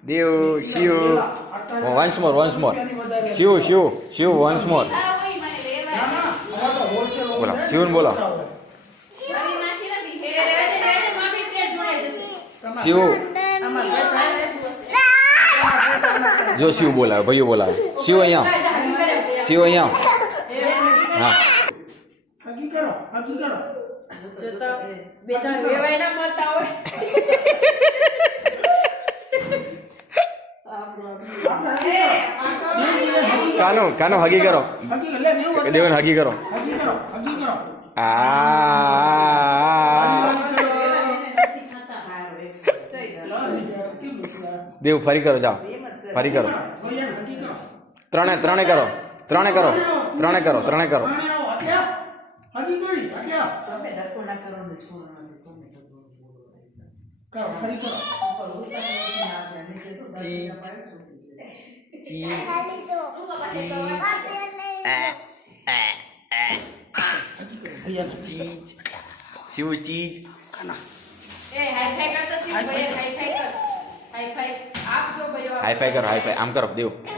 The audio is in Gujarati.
દેવ Shiv once more Shiv once more બોલો શિવન બોલો શિવ જો શિવ બોલાવે ભાઈઓ બોલાવે શિવ અહીંયા હા હગી કરો જો તો બે ત્રણ વેવાય ના મળતા હોય કાનો હગી કરો દેવન હગી કરો દેવ ફરી કરો જાઓ ફરી કરો ત્રણે કરો શિવ ચીજ હાઈ ફાઈ કરતો શિવ ભાઈ હાઈ ફાઈ કર હાઈ ફાઈ આપ જો ભાઈ હાઈ ફાઈ કરો આમ કરો દેવ